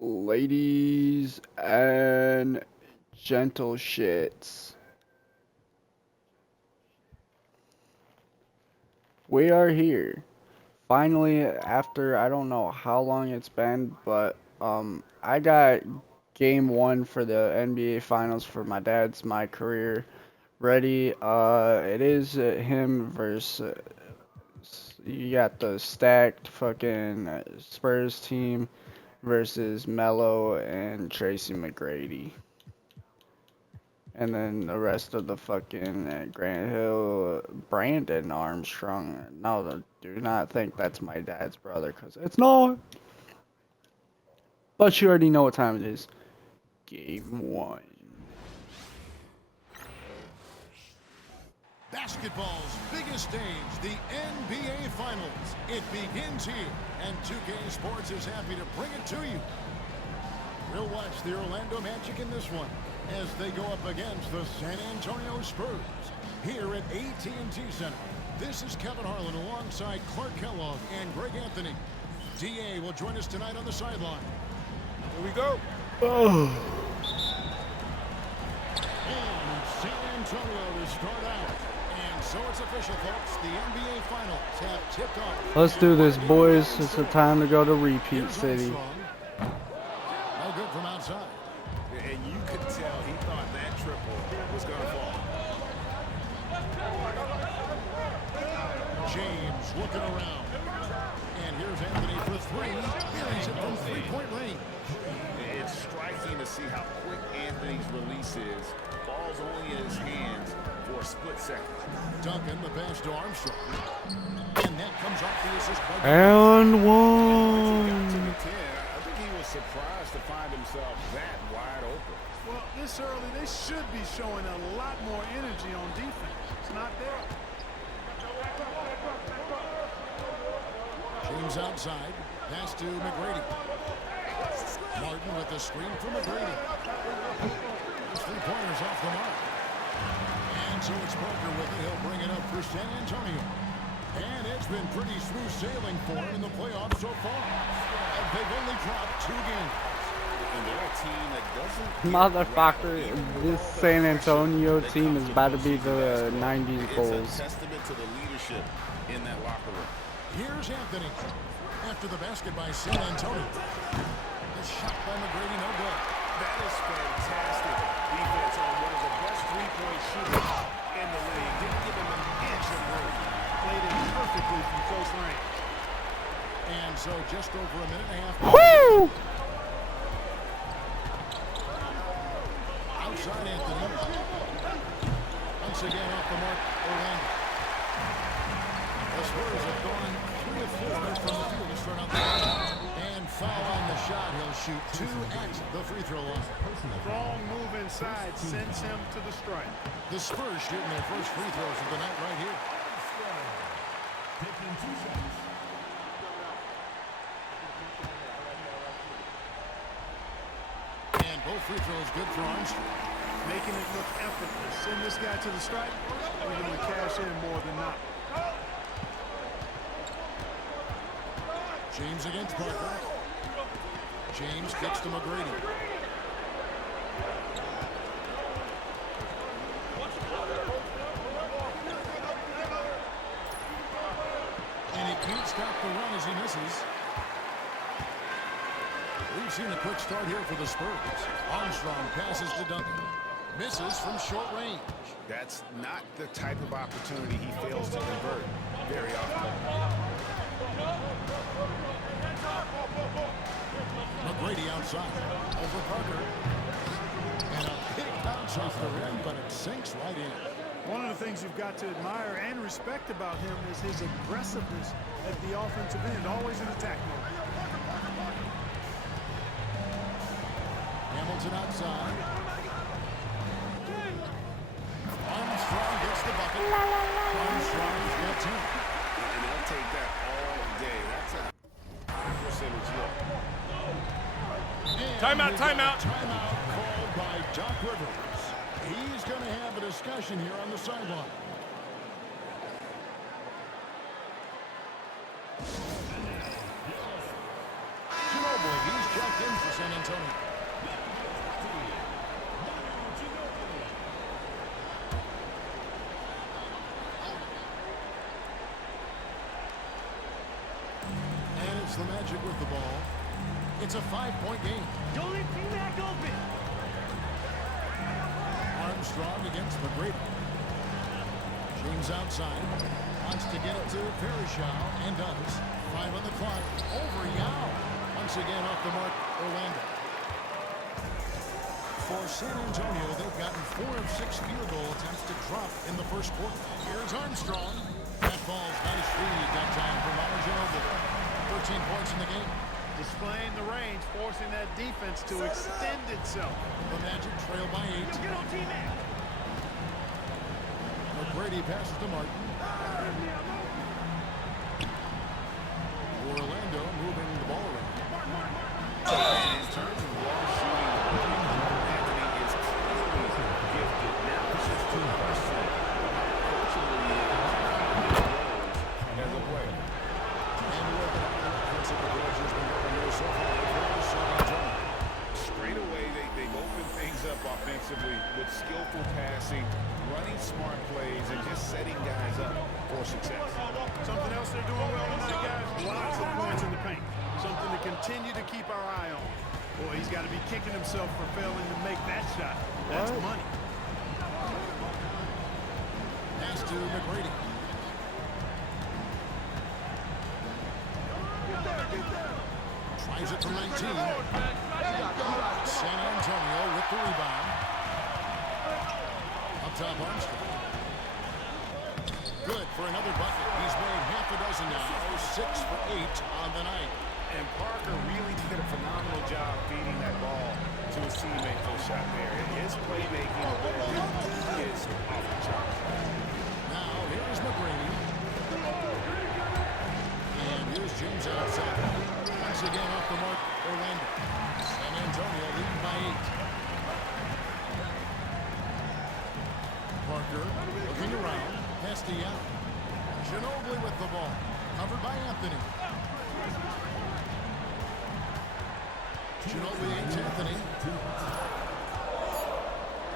Ladies and gentle shits, we are here. Finally, after I don't know how long it's been, but I got game one for the NBA Finals for my dad's MyCareer ready. It is him versus you got the stacked fucking Spurs team versus Melo and Tracy McGrady. And then the rest of the fucking Grant Hill, Brandon Armstrong. No, do not think that's my dad's brother, because it's not. But you already know what time it is. Game one. Basketball's biggest stage, the NBA Finals. It begins here, and 2K Sports is happy to bring it to you. We'll watch the Orlando Magic in this one as they go up against the San Antonio Spurs here at AT&T Center. This is Kevin Harlan alongside Clark Kellogg and Greg Anthony. DA will join us tonight on the sideline. Here we go. Oh. And San Antonio to start out. And so it's official, folks. The NBA Finals have tipped off. Let's do this, boys. It's the time to go to Repeat City. No good from outside. And you could tell he thought that triple was going to fall. James looking around. And here's Anthony for three. He's it from three-point range. It's striking to see how quick Anthony's release is. Ball's only in his hands for a split second. Duncan, the pass to Armstrong. And that comes off the assist by And Got to one. the 10. I think he was surprised to find himself that wide open. Well, this early, they should be showing a lot more energy on defense. It's not there. James outside. Pass to McGrady. Martin with the screen for McGrady. His three-pointers off the mark. And so it's Parker with it. He'll bring it up for San Antonio. And it's been pretty smooth sailing for him in the playoffs so far. And they've only dropped 2 games. And they're a team that doesn't... Motherfucker, this San Antonio team is about to be the 90s Bulls. It's a testament to the leadership in that locker room. Here's Anthony. After the basket by San Antonio. The shot by McGrady, no good. That is fantastic defense on one of the best three-point shooters in the league. Didn't give him an inch of room. Played it perfectly from close range. And so just over a minute and a half. Woo! Outside Anthony. Once again off the mark, Orlando. The Spurs have gone 3 of 4 from the field to start out the game. And foul on the shot. He'll shoot 2 at the free throw line. Strong move inside sends him to the strike. The Spurs shooting their first free throws of the night right here. Taking 2 shots. And both free throws good for Armstrong. Making it look effortless. Send this guy to the strike. We're going to cash in more than not. James against Parker. James kicks to McGrady. And he can't stop the run as he misses. We've seen a quick start here for the Spurs. Armstrong passes to Duncan. Misses from short range. That's not the type of opportunity he fails to convert very often. McGrady outside. Over Parker. And a big bounce off the rim, but it sinks right in. One of the things you've got to admire and respect about him is his aggressiveness at the offensive end, always in attack mode. Hamilton outside. Armstrong gets the bucket. Armstrong's got 10. And they'll take that all day. That's a high percentage look. Timeout, timeout. Timeout called by Doc Rivers. He's going to have a discussion here on the sideline. for San Antonio. And it's the Magic with the ball. It's a 5-point game. Don't let T-Mac open. Armstrong against McGrady. James outside. Wants to get it to Parashau and does. 5 on the clock. Over Yao. Once again off the mark, Orlando. For San Antonio, they've gotten 4 of 6 field goal attempts to drop in the first quarter. Here's Armstrong. That ball's nice lead that time for Ginobili. 13 points in the game. Displaying the range, forcing that defense to extend itself. The Magic trail by 8. Get on T-Mac. McGrady passes to Martin. Orlando moving the ball around. In terms of raw shooting, Anthony is clearly gifted. Now it's just too much for coachable as a player. And look at the offensive approach has been working here so far for San Antonio. Straight away, they've opened things up offensively with skillful passing, running smart plays, and just setting guys up for success. Something else they're doing well tonight, guys. Lots of points in the paint. Something to continue to keep our eye on. Boy, he's got to be kicking himself for failing to make that shot. That's money. Pass to McGrady. Tries it from 19. San Antonio with the rebound. Up top, Armstrong. Good for another bucket. He's made half a dozen now. 6 for 8 on the night. And Parker really did a phenomenal job feeding that ball to his teammate for the shot there. And his playmaking ability is off the charts. Now here's McGrady. And here's James outside. Once again off the mark, Orlando. San Antonio leading by 8. Parker looking around. Pass to Yao. Ginobili with the ball. Covered by Anthony. Ginobili against Anthony.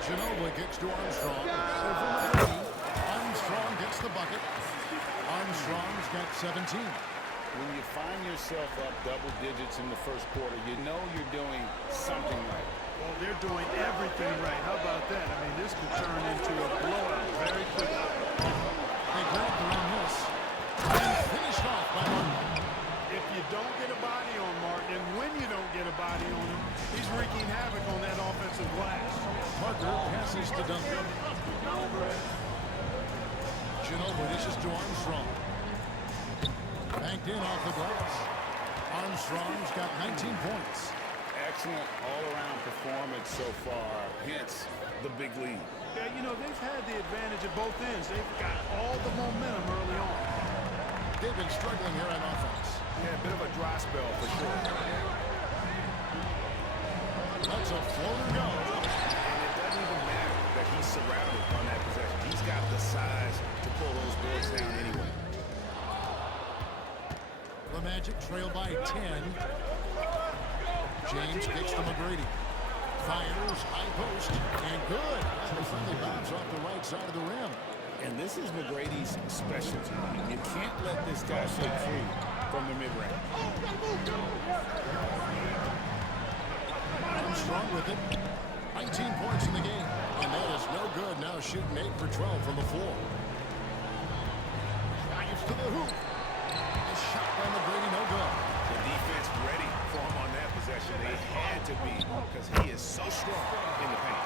Ginobili kicks to Armstrong. Over McGrady. Armstrong gets the bucket. Armstrong's got 17. When you find yourself up double digits in the first quarter, you know you're doing something right. Well, they're doing everything right. How about that? I mean, this could turn into a blowout very quickly. They grabbed around this. And finished off by Martin. If you don't get a body on Martin, and when you don't get a body on him, he's wreaking havoc on that offensive glass. Parker passes to Duncan. Ginobili dishes to Armstrong. Banked in off the glass. Armstrong's got 19 points. Excellent all-around performance so far, hence the big lead. Yeah, you know, they've had the advantage at both ends. They've got all the momentum early on. They've been struggling here on offense. Yeah, a bit of a dry spell for sure. That's a floater go. And it doesn't even matter that he's surrounded on that possession. He's got the size to pull those boards down anyway. The Magic trail by 10. James kicks to McGrady. Fires, high post, and good. And the friendly bounce off the right side of the rim. And this is McGrady's specialty. You can't let this guy shake free from the mid-range. Armstrong with it. 19 points in the game. And that is no good. Now shooting 8 for 12 from the floor. Drives to the hoop. A shot by McGrady, no good. The defense ready for him on that possession. They had to be because he is so strong in the paint.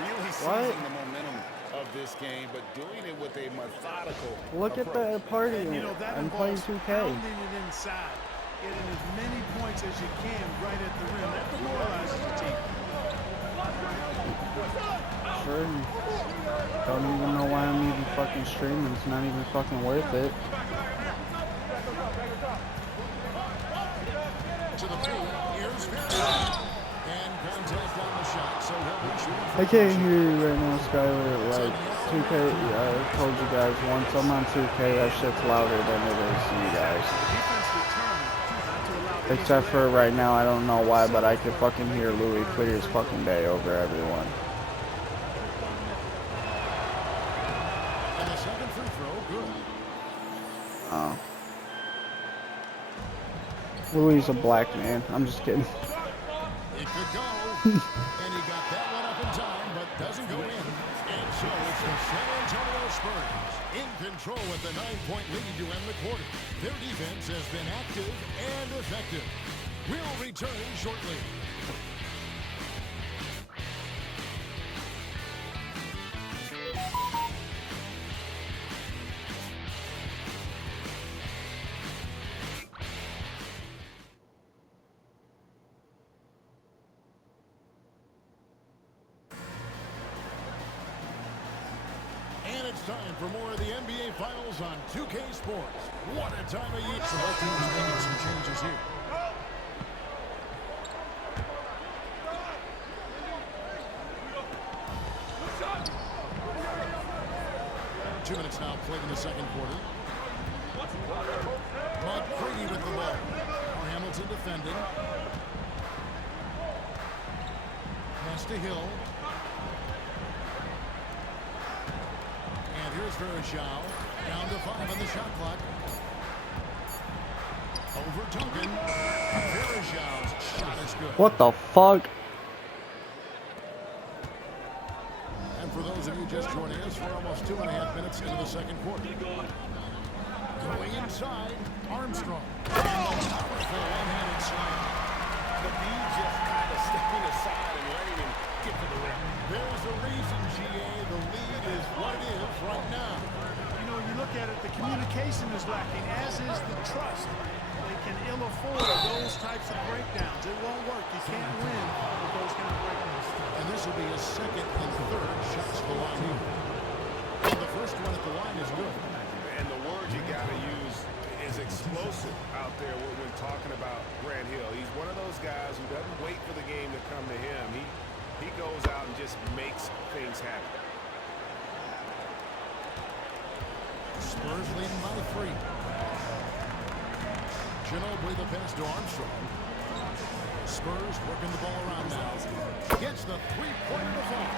Really seizing the momentum of this game, but doing it with a methodical Look approach. at the party. And, you know, that I'm playing involves 2K. pounding it inside, getting as many points as you can right at the rim. That demoralizes the team. Sure. Don't even know why I'm even fucking streaming. It's not even fucking worth it. To the paint. Here's Parashau. And contact on the shot, so he'll be shooting. I can't hear you right now, Skyler. Like, 2K, I told you guys once I'm on 2K, that shit's louder than it is to you guys. Defense determined not to allow the Except for right now, I don't know why, but I can fucking hear Louis clear his fucking day over everyone. And the second free throw, good. Oh. Louis is a black man. I'm just kidding. It could go. And he got that one up in time, but doesn't go in. And so it's the San Antonio Spurs in control with the 9-point lead to end the quarter. Their defense has been active and effective. We'll return shortly. And it's time for more of the NBA Finals on 2K Sports. What a time of year. So both teams making some changes here. 2 minutes now played in the second quarter. McCready with the ball. Hamilton defending. Pass to Hill. And here's Verashao. Down to 5 on the shot clock. Over Duncan. Verashao's shot is good. What the fuck? And for those of you just joining us, we're almost 2.5 minutes into the second quarter. Going inside, Armstrong. And the powerful one-handed slam. The B just kind of stepping aside and letting him get to the rim. There's a reason, GA. The lead is what it is right now. You know, you look at it, the communication is lacking, as is the trust. They can ill afford those types of breakdowns. It won't work. You can't win with those kind of breakdowns. And this will be his second and third shots to the line here. And the first one at the line is good. And the word you got to use is explosive out there when talking about Grant Hill. He's one of those guys who doesn't wait for the game to come to him. He goes out and just makes things happen. Spurs leading by 3. Ginobili the pass to Armstrong. Spurs working the ball around now. Gets the three-pointer to fall.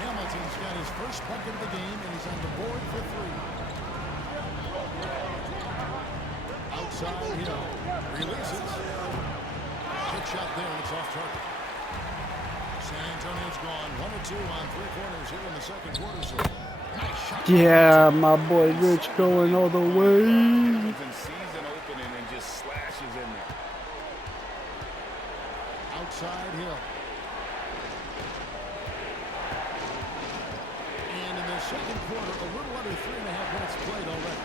Hamilton's got his first bucket of the game, and he's on the board for 3. Outside, Hill releases. Hit shot there, and it's off target. San Antonio's gone 1 or 2 on 3 corners here in the second quarter. So nice shot. Yeah, my boy Rich going all the way. Hamilton sees an opening and just slashes in there. Outside Hill. And in the second quarter, a little under 3.5 minutes played already.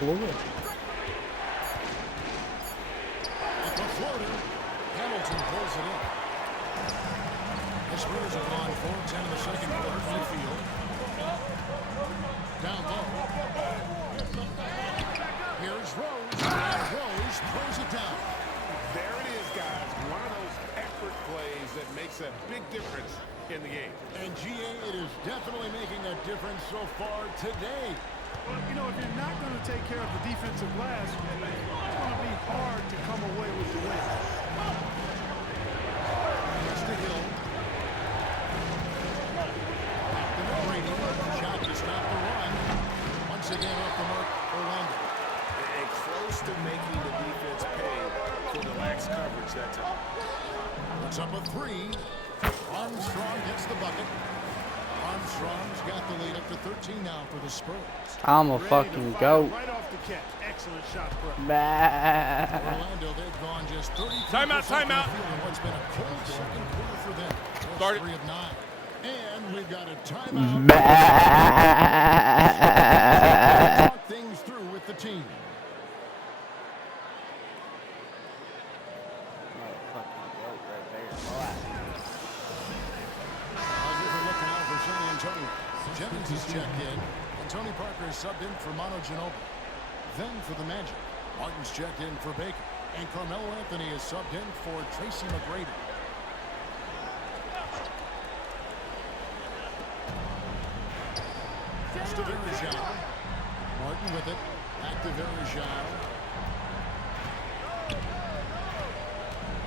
At the floater, Hamilton pulls it in. The Spurs have gone 4-10 in the second quarter from the field. Down low. Here's Rose. And Rose throws it down. There it is, guys. One of those effort plays that makes a big difference in the game. And GA, it is definitely making a difference so far today. Well, you know, if you're not going to take care of the defensive glass, it's going to be hard to come away with the win. Here's to Hill. Back to McCready. Shot to stop the run. Once again off the mark, Orlando. And close to making the defense pay for the lax coverage that time. It's up a 3. Armstrong gets the bucket. Armstrong's got the lead up to 13 now for the Spurs. I'm a fucking goat. Right off the catch. Excellent shot prep. Orlando, they've gone just 30. Timeout. In what's been a cold second quarter for them. Start it. 3 of 9. And we've got a timeout. Talk things through with the team. Jennings is checked in, and Tony Parker is subbed in for Manu Ginobili. Then for the Magic, Martin's checked in for Baker, and Carmelo Anthony is subbed in for Tracy McGrady. Pass to Verashao. Martin with it. Back to Verjao.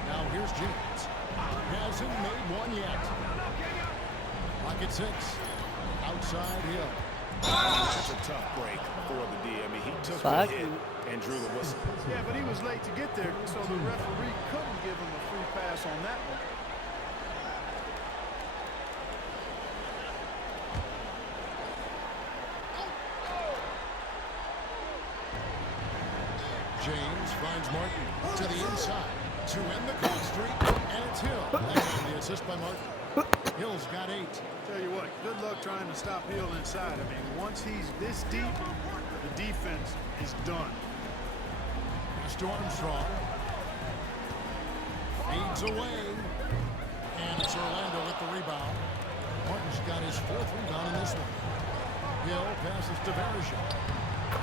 Now here's James. Hasn't made one yet. Pocket 6. Outside Hill. That's a tough break for the D. I mean, he took the hit and drew the whistle. Yeah, but he was late to get there, so the referee couldn't give him a free pass on that one. James finds Martin to the inside to end the clock streak, and it's Hill. That's the assist by Martin. Hill's got 8. Tell you what, good luck trying to stop Hill inside. I mean, once he's this deep, the defense is done. Pass to Armstrong. Feeds away. And it's Orlando with the rebound. Martin's got his 4th rebound in this one. Hill passes to Verjao.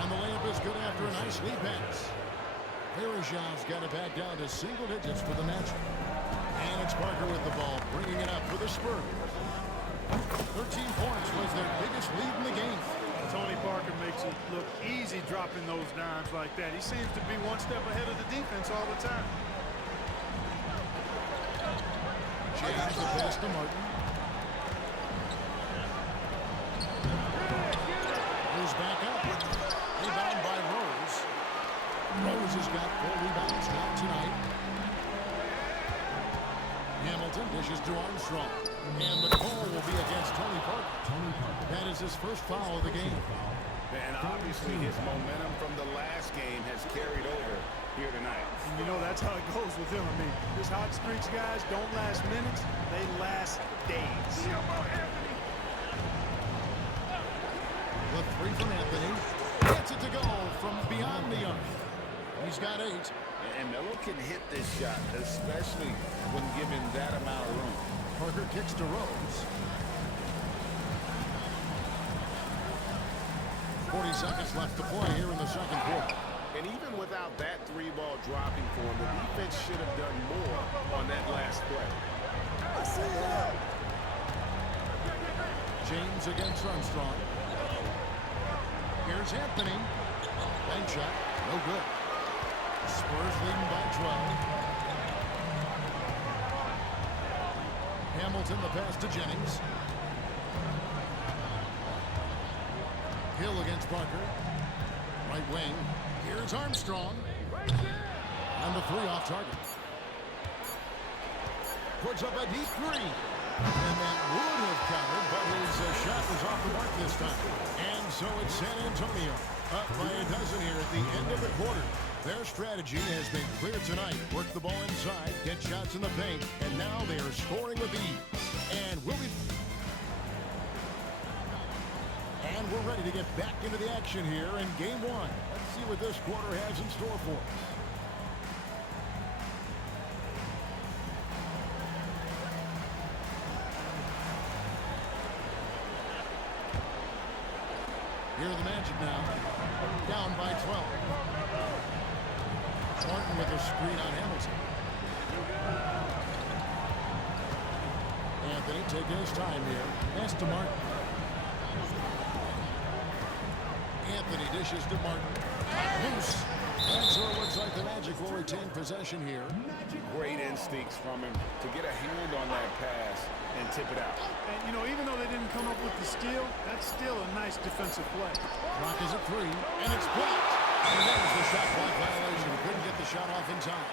And the layup is good after a nice lead pass. Verjao's got it back down to single digits for the Magic. And it's Parker with the ball, bringing it up for the Spurs. 13 points was their biggest lead in the game. Tony Parker makes it look easy dropping those dimes like that. He seems to be one step ahead of the defense all the time. James the pass to Martin. Goes back up. Rebound by Rose. Rose has got 4 rebounds now tonight. Hamilton dishes to Armstrong. And the call will be against Tony Parker. That is his first foul of the game. And obviously his momentum from the last game has carried over here tonight. And you know, that's how it goes with him. I mean, his hot streaks, guys, don't last minutes. They last days. The 3 from Anthony. Gets it to go from beyond the arc. He's got 8. And Melo can hit this shot, especially when given that amount of room. Parker kicks to Rose. 40 seconds left to play here in the second quarter. And even without that 3-ball dropping for him, the defense should have done more on that last play. James against Armstrong. Here's Anthony. Bank shot. No good. Spurs leading by 12. Hamilton the pass to Jennings. Hill against Parker. Right wing. Here's Armstrong. And the 3 off target. Puts up a deep 3. And that would have counted, but his shot was off the mark this time. And so it's San Antonio up by a dozen here at the end of the quarter. Their strategy has been clear tonight. Work the ball inside, get shots in the paint, and now they are scoring with ease. And we're ready to get back into the action here in game 1. Let's see what this quarter has in store for us. Here are the Magic now, down by 12. Martin with a screen on Hamilton. Anthony taking his time here. Pass to Martin. Anthony dishes to Martin. Loose. And so it looks like the Magic will retain possession here. Great instincts from him to get a hand on that pass and tip it out. And, you know, even though they didn't come up with the steal, that's still a nice defensive play. Clock is at 3, and it's blocked. And there's the shot clock violation. Couldn't get the shot off in time.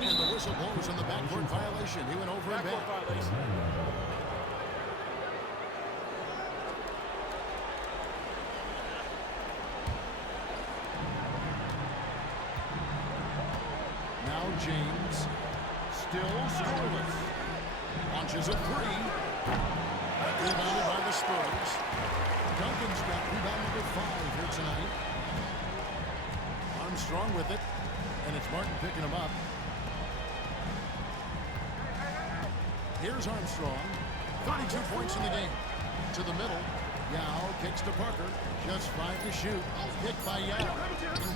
And the whistle blows on the backcourt violation. He went over and back. Now James, still scoreless. Launches a 3. Rebounded by the Spurs. Duncan's got rebounded with 5 here tonight. Armstrong with it, and it's Martin picking him up. Here's Armstrong. 32 points in the game. To the middle. Yao kicks to Parker. Just 5 to shoot. Picked by Yao.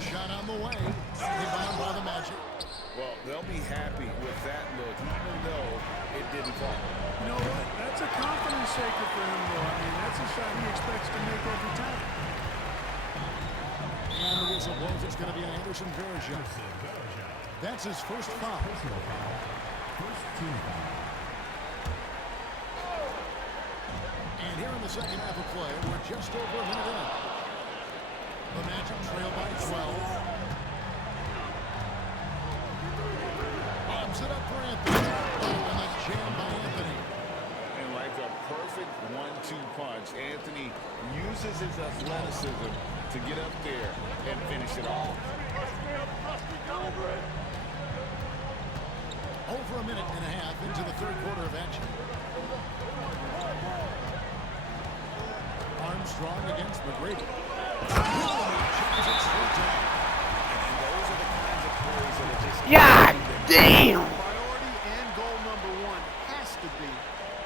Shot on the way. Rebound by the Magic. Well, they'll be happy with that look, even though it didn't fall. You know what? That's a confidence shaker for him, though. I mean, that's a shot he expects to make every time. And the whistle blows. It's going to be an Anderson Varejao. That's his first foul. First team foul. And here in the second half of play, we're just over a minute in. The Magic trail by 12. Bobs it up for Anthony. And a jam by Anthony. And like a perfect 1-2 punch, Anthony uses his athleticism to get up there and finish it off. Over a minute and a half into the third quarter of action. Armstrong against McGrady. Jams it straight down. And those are the kinds of plays that are just... God damn! Priority and goal number one has to be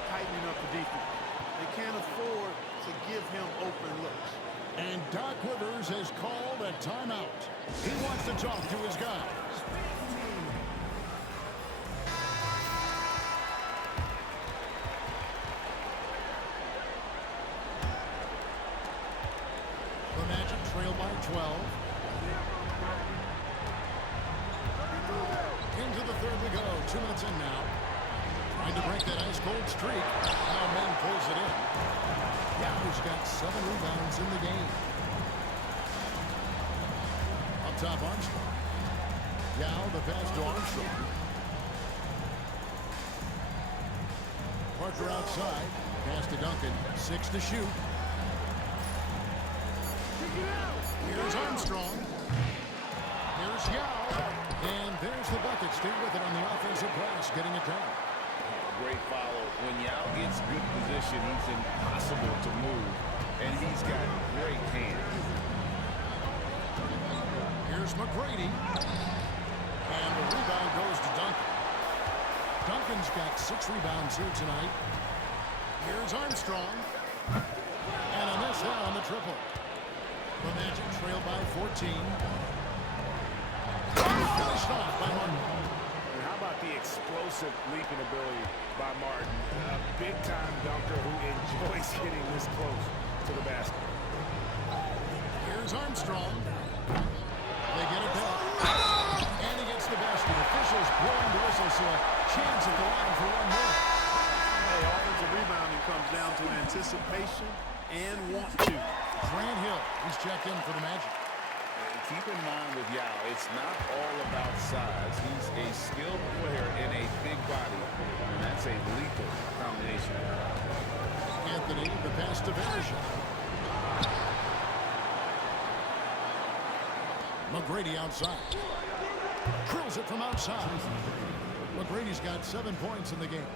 tightening up the defense. They can't afford to give him open looks. And Doc Rivers has called a timeout. He wants to talk to his guys. The Magic trail by 12. Into the third we go. 2 minutes in now. Trying to break that ice-cold streak. Now Men pulls it in. Yao's got 7 rebounds in the game. Up top, Armstrong. Yao, the pass to Armstrong. Parker outside. Pass to Duncan. 6 to shoot. Here's Armstrong. Here's Yao. And there's the bucket. Stay with it on the offensive glass, getting it down. Great follow. When Yao gets good position, he's impossible to move. And he's got great hands. Here's McGrady. And the rebound goes to Duncan. Duncan's got 6 rebounds here tonight. Here's Armstrong. And a miss there on the triple. The Magic trail by 14. Finished off by Martin. And how about the explosive leaping ability by Martin? A big-time dunker who enjoys getting this close to the basket. Here's Armstrong. They get it back. And he gets the basket. Officials blowing the whistle, so a chance at the line for one more. Hey, offensive rebounding comes down to anticipation and want to. Grant Hill, he's checked in for the Magic. Keep in mind with Yao, it's not all about size. He's a skilled player in a big body, and that's a lethal combination. Anthony, the pass to Varejao. McGrady outside. Curls it from outside. McGrady's got 7 points in the game.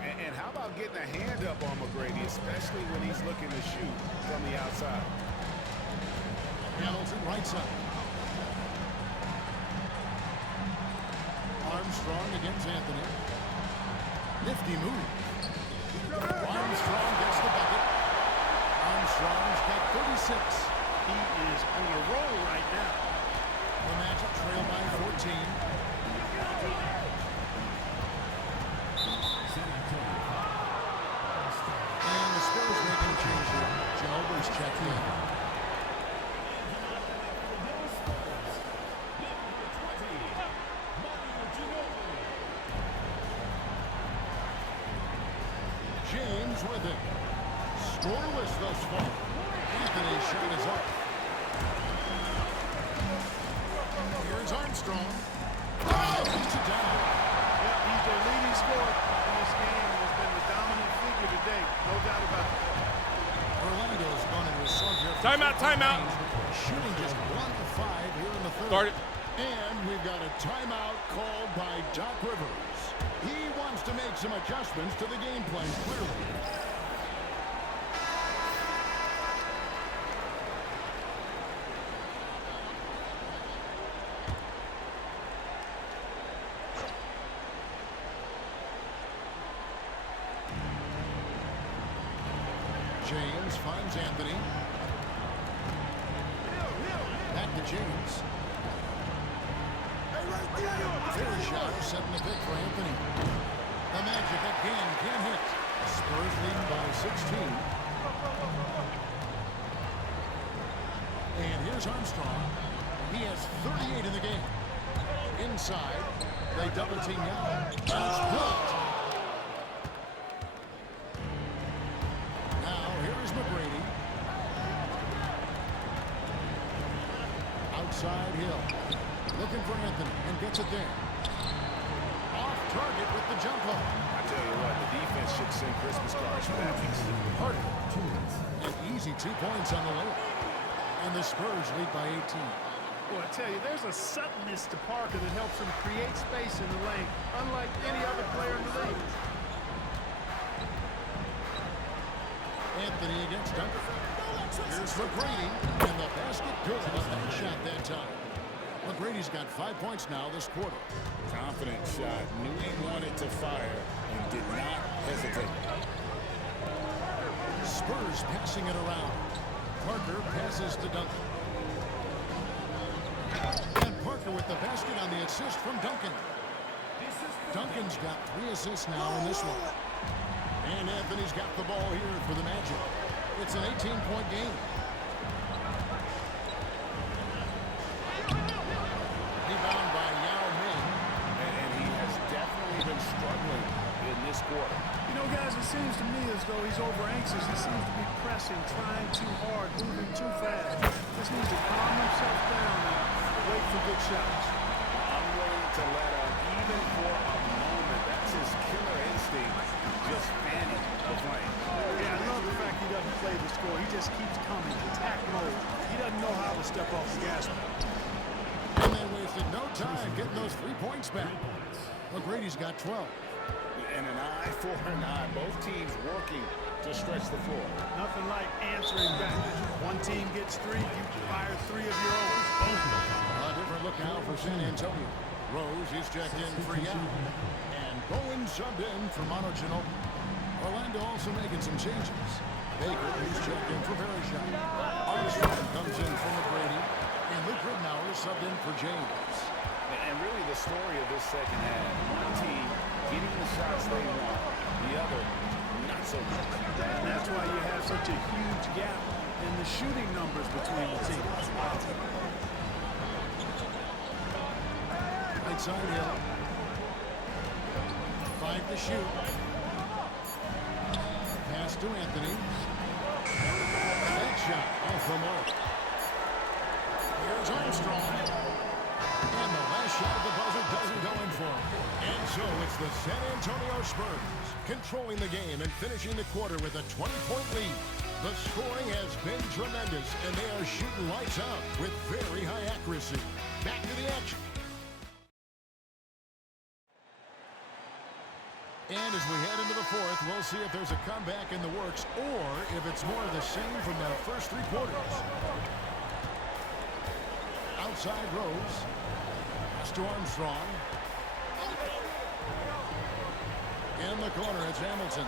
And how about getting a hand up on McGrady, especially when he's looking to shoot from the outside? Hamilton right side. Armstrong against Anthony. Nifty move. Armstrong gets the bucket. Armstrong's got 36. He is on a roll right now. The Magic trail by 14. And the Spurs making a change here. Ginobili's checked in. James with it. Scoreless thus far. Anthony's shot is up. Here's Armstrong. Beats it down. Yep, he's their leading scorer in this game and has been the dominant figure today. No doubt about it. Orlando's gone into a slump here. Timeout, timeout. Shooting just 1 of 5 here in the third. Start it. And we've got a timeout called by Doc Rivers. He wants to make some adjustments to the game plan, clearly. James finds Anthony. Back to James. Fair shot, setting the pick for Anthony. The Magic again can't hit. Spurs leading by 16. And here's Armstrong. He has 38 in the game. Inside, they double team now. It's blocked. Now here is McGrady. Outside Hill. Looking for Anthony and gets it there. Off target with the jump hook. I tell you what, the defense should send Christmas cards for that piece. Parker. An easy 2 points on the layup. And the Spurs lead by 18. Well, I tell you, there's a suddenness to Parker that helps him create space in the lane, unlike any other player in the league. Anthony against Duncan. Here's McGrady, and the basket good on that shot that time. McGrady's got 5 points now this quarter. Confident shot, knew he wanted to fire, and did not hesitate. Spurs passing it around. Parker passes to Duncan. And Parker with the basket on the assist from Duncan. Duncan's got 3 assists now in this one. And Anthony's got the ball here for the Magic. It's an 18-point game. Rebound by Yao Ming. And he has definitely been struggling in this quarter. You know, guys, it seems to me as though he's over-anxious. He seems to be pressing, trying too hard, moving too fast. Just needs to calm himself down and wait for good shots. I'm willing to let up even for a moment. That's his killer instinct, just fanning the flame. Yeah, I love the fact he doesn't play the score. He just keeps coming, attack mode. He doesn't know how to step off the gas pedal. And they wasted no time getting those 3 points back. McGrady's got 12. And an eye for an eye. Both teams working to stretch the floor. Nothing like answering back. One team gets 3, you fire 3 of your own. A different look now for San Antonio. Rose is checked in for Yao. And Bowen subbed in for Mono Ginobili. Orlando also making some changes. Baker is checked in for Verishon. Armstrong comes in for McGrady. And Luke Ridnour subbed in for James. And really the story of this second half. One team getting the shots they want. The other, not so much. And that's why you have such a huge gap in the shooting numbers between the teams. Right side Hill. 5 to shoot. Pass to Anthony. That shot off the mark. Here's Armstrong. And the last shot of the buzzer doesn't go in for him. And so it's the San Antonio Spurs controlling the game and finishing the quarter with a 20-point lead. The scoring has been tremendous, and they are shooting lights out with very high accuracy. Back to the action. And as we head into the fourth, we'll see if there's a comeback in the works or if it's more of the same from the first 3 quarters. Outside Rose. Pass to Armstrong. In the corner, it's Hamilton.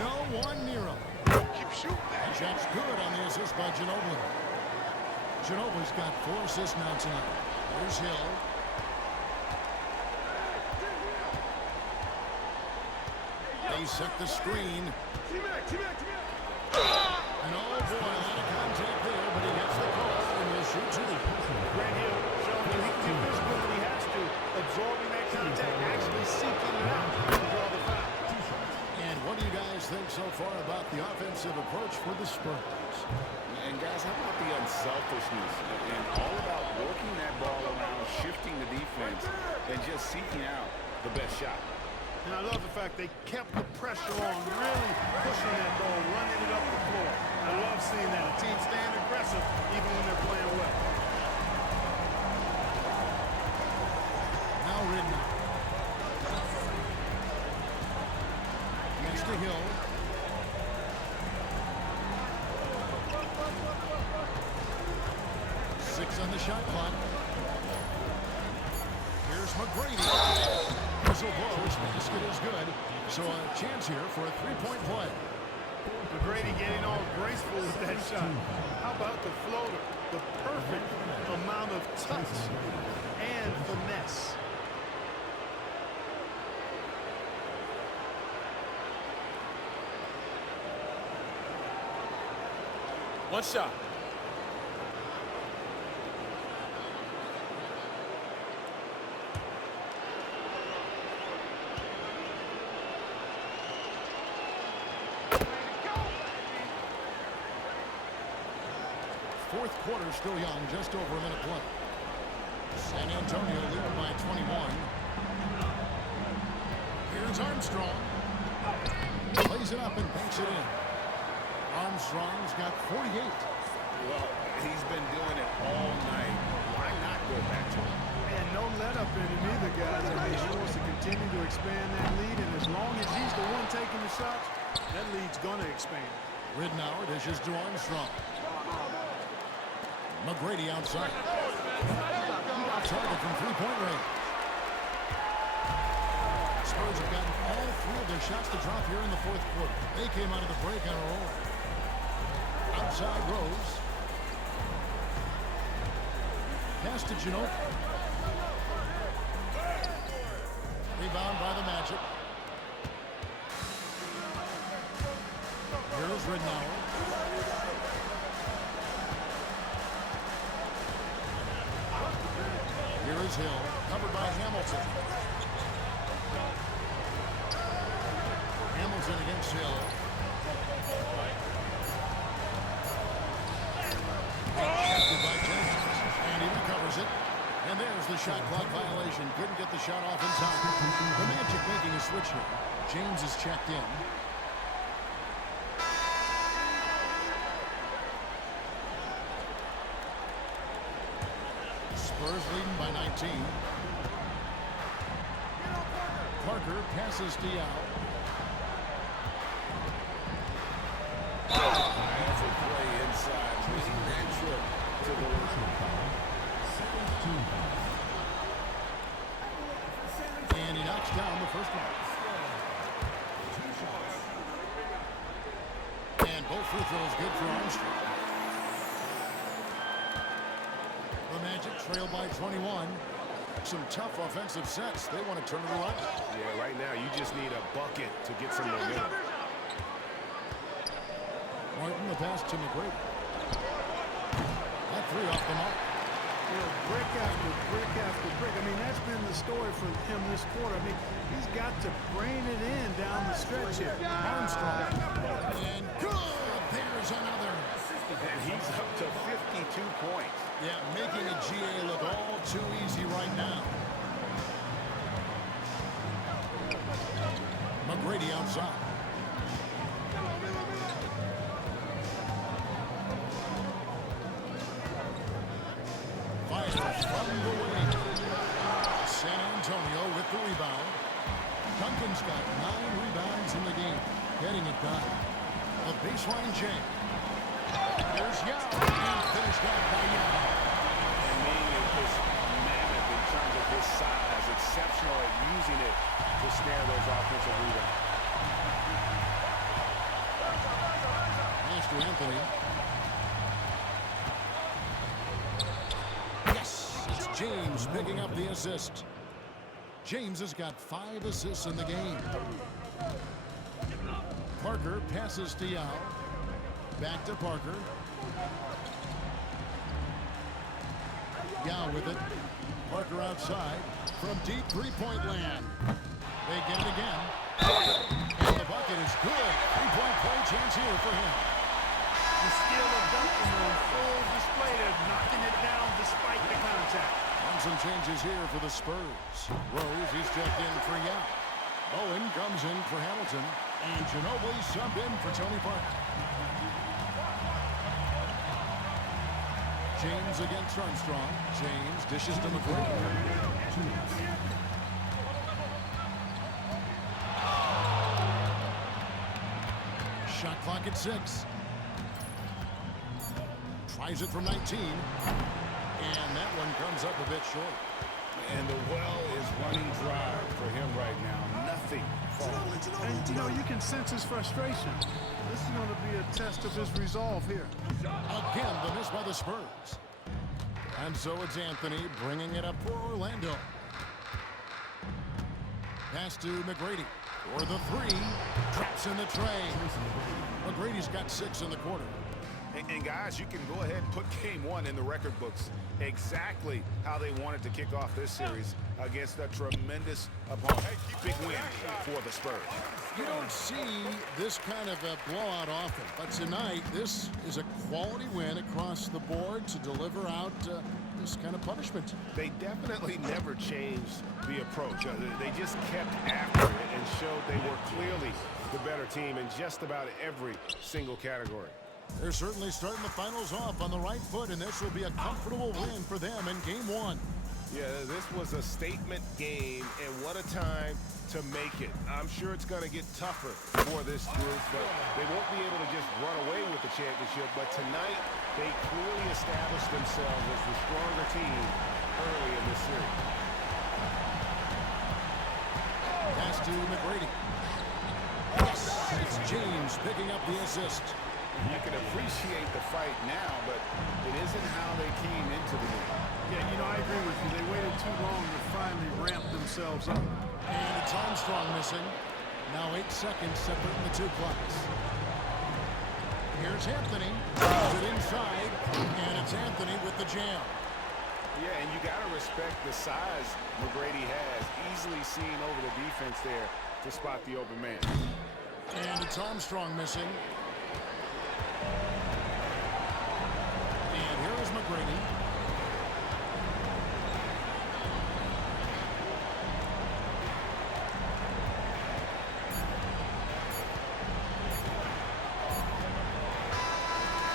No one near him. Keep shooting that. And shot's good on the assist by Ginobili. Ginobili's got 4 assists now tonight. Here's Hill. They set the screen. And oh boy, a lot of contact there, but he gets the call and will shoot 2. Grant Hill showing that he can do this when he has to, absorbing that contact, actually seeking it out to draw the foul. And what do you guys think so far about the offensive approach for the Spurs? And guys, how about the unselfishness and all about working that ball around, shifting the defense, and just seeking out the best shot. And I love the fact they kept the pressure on, really pushing that ball, running it up the floor. I love seeing that. A team staying aggressive even when they're playing well. Now Ridnour. Next to Hill. Six on the shot clock. Here's McGrady. Whistle blows. Basket is good. So a chance here for a 3-point play. McGrady getting all graceful with that shot. How about the floater? The perfect amount of touch and finesse. One shot. Fourth quarter still young, just over a minute play. San Antonio leading by 21. Here's Armstrong. Plays it up and banks it in. Armstrong's got 48. Well, he's been doing it all night. Why not go back to him? And no let up in it either, guys. I mean, he wants to continue to expand that lead, and as long as he's the one taking the shots, that lead's going to expand. Ridnour dishes to Armstrong. McGrady outside. Target from three-point range. Spurs have gotten all three of their shots to drop here in the fourth quarter. They came out of the break on a roll. Outside Rose. Pass to Ginobili. Rebound by the Magic. Here is Ridnour. Here is Hill, covered by Hamilton. Hamilton against Hill. Captured by James, and he recovers it. And there's the shot clock violation. Couldn't get the shot off in time. The Magic making a switch here. James is checked in. Spurs leading by 19. Parker passes Diao. That's a play inside, making that trip to the line. And he knocks down the first one. And both free throws good for Armstrong. The Magic trail by 21. Some tough offensive sets. They want to turn it around. Yeah, right now you just need a bucket to get some momentum. Martin, the pass to McGrady. That three off the mark. You know, brick after brick after brick. I mean, that's been the story for him this quarter. I mean, he's got to brain it in down the stretch here. Armstrong. And good. There's another. And he's up to 52 points. Yeah, making a GA look all too easy right now. McGrady outside. Fires from the wing. San Antonio with the rebound. Duncan's got 9 rebounds in the game. Getting it done. A baseline jam. There's Yao. And finished off by Yao. And being this mammoth in terms of his size, exceptional at using it to snare those offensive rebounds. Pass to Anthony. Yes, it's James picking up the assist. James has got 5 assists in the game. Parker passes to Yao. Back to Parker. Yao with it. Parker outside from deep three-point land. They get it again. And the bucket is good. Three-point play chance here for him. The skill of Duncan on full display there, knocking it down despite the contact. And some changes here for the Spurs. Rose is checked in for Yao. Owen comes in for Hamilton. And Ginobili subbed in for Tony Parker. James against Armstrong. James dishes to McGrady. Shot clock at 6. Tries it from 19. And that one comes up a bit short. And the well is running dry for him right now. Nothing fall. And, you know, you can sense his frustration. This is going to be a test of his resolve here. Again, the miss by the Spurs. And so it's Anthony bringing it up for Orlando. Pass to McGrady for the three. Traps in the tray. McGrady's got 6 in the quarter. And guys, you can go ahead and put game one in the record books. Exactly how they wanted to kick off this series against a tremendous opponent. Big win for the Spurs. You don't see this kind of a blowout often, but tonight this is a quality win across the board to deliver out this kind of punishment. They definitely never changed the approach. They just kept after it and showed they were clearly the better team in just about every single category. They're certainly starting the finals off on the right foot, and this will be a comfortable win for them in game one. Yeah, this was a statement game, and what a time to make it. I'm sure it's going to get tougher for this group, but they won't be able to just run away with the championship. But tonight, they clearly established themselves as the stronger team early in this series. Pass to McGrady. It's James picking up the assist. You can appreciate the fight now, but it isn't how they came into the game. Yeah, you know, I agree with you. They waited too long to finally ramp themselves up. And it's Armstrong missing. Now 8 seconds separating the two clocks. Here's Anthony. Puts it inside, and it's Anthony with the jam. Yeah, and you got to respect the size McGrady has. Easily seen over the defense there to spot the open man. And it's Armstrong missing. And here is McGrady.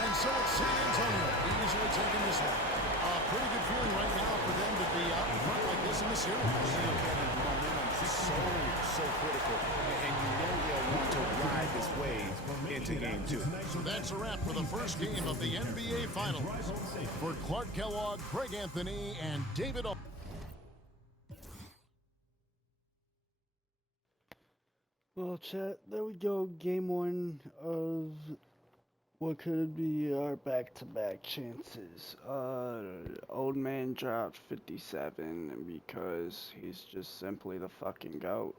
And so it's San Antonio easily taking this one. Pretty good feeling right now for them to be out in front like this in the series. Momentum is so critical, and you know they'll want to ride this wave into game two. So that's a wrap for the first game of the NBA Finals. For Clark Kellogg, Greg Anthony, and David O. Well, chat, there we go. Game one of what could be our back-to-back chances. Old man dropped 57 because he's just simply the fucking GOAT.